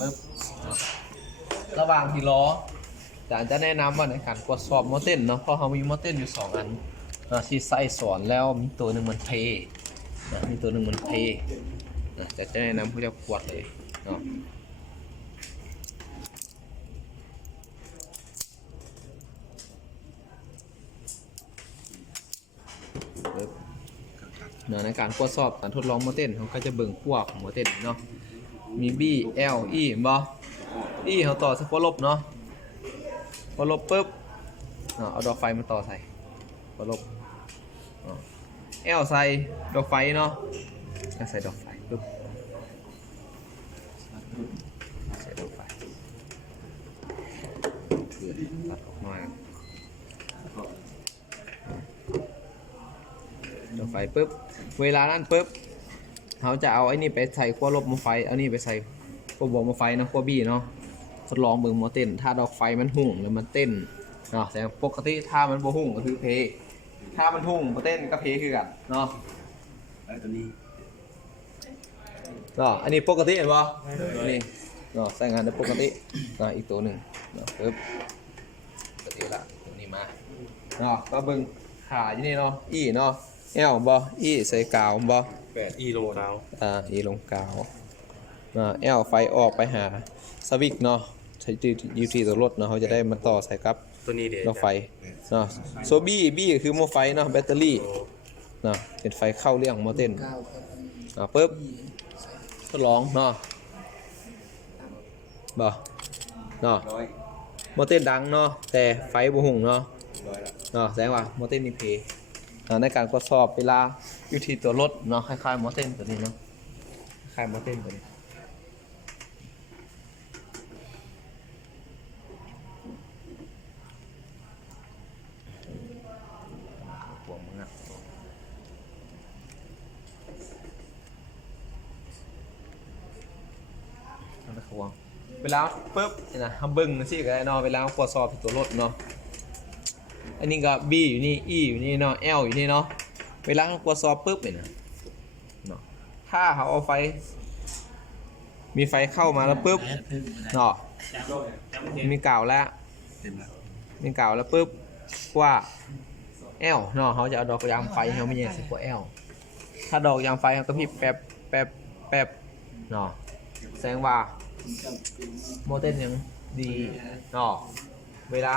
ปึ๊บระหว่างที่ล้ออาจารย์จะแนะนำว่าในการตรวจสอบโมเต้นเนาะเพราะเขามีโมเต้นอยู่2อันที่ใส่สอนแล้วมีตัวหนึ่งมันเพมีตัวหนึ่งมันเพจะแนะนำผู้จะขวดเลยเนาะในการตรวจสอบการทดลองโมเต้นเขาก็จะเบิ่งพวกโมเต้นเนาะมี B L E บ่E เขาต่อสักลบเนาะพอลบปุ๊บเอาดอกไฟมาต่อใส่พอลบL ใส่ดอกไฟเนาะใส่ดอกไฟปุ๊บใส่ดอกไฟตัดออกหน่อยดอกไฟปุ๊บเวลานั้นปุ๊บเขาจะเอาไอ้นี่ไปใส่ขั้วลบมาไฟเอานี่ไปใส่ขั้วบวกมาไฟนะขั้วบี้เนาะทดลองเบิ่งโมเต้นถ้าดอกไฟมันหุ่งหรือมันเต้นเนาะแต่ปกติถ้ามันบ่หุ่งก็คือเพถ้ามันหุ่งโมเต้นก็เพคือกันเนาะตัวนี้เนาะอันนี้ปกติเห็นป่ะนี่เนาะใส่งานได้ปกติเนาะอีกตัวหนึ่งเนาะปึ๊บปกติละตัวนี้มาเนาะก็เบิ่งขาอยู่นี่เนาะอีเนาะบ่อีใส่กาวบ่8 E ลงกาวอีลงกาวไฟออกไปหาสวิตช์เนาะใช้ยูทีตัวรถเนาะเขาจะได้มาต่อใส่กับตัวนี้เด็ดอกไฟเนาะโซบี้ก็คือโมไฟเนาะแบตเตอรี่เนาะเป็นไฟเข้าเรื่องโมเต้นปึ๊บทดลองเนาะบ่เนาะโมเต้นดังเนาะแต่ไฟบ่หุ่งเนาะแสดงว่าโมเต้นมีเพในการทดสอบเวลาอยู่ที่ตัวรถเนาะคล้ายๆโมเต้นตัวนี้เนาะคล้ายโมเต้นตัวนี้หัวมึงอ่ะเวลาปุ๊บนะทำบึ้งสิก็ได้เนาะเวลาตรวจสอบตัวรถเนาะอันนี้ก็ B อยู่นี่ E อยู่นี่เนาะ L อยู่นี่เนาะเวลาตรวจสอบปุ๊บเนี่ยเนาะถ้าเขาเอาไฟมีไฟเข้ามาแล้วปุ๊บเนาะมีกาวแล้วปุ๊บว่า L เนาะเขาจะเอาดอกยางไฟเขาไม่แย่สิกว่า L ถ้าดอกยางไฟเขาก็พี่แป๊บเนาะแสดงว่าโมเต้นยังดีเนาะเวลา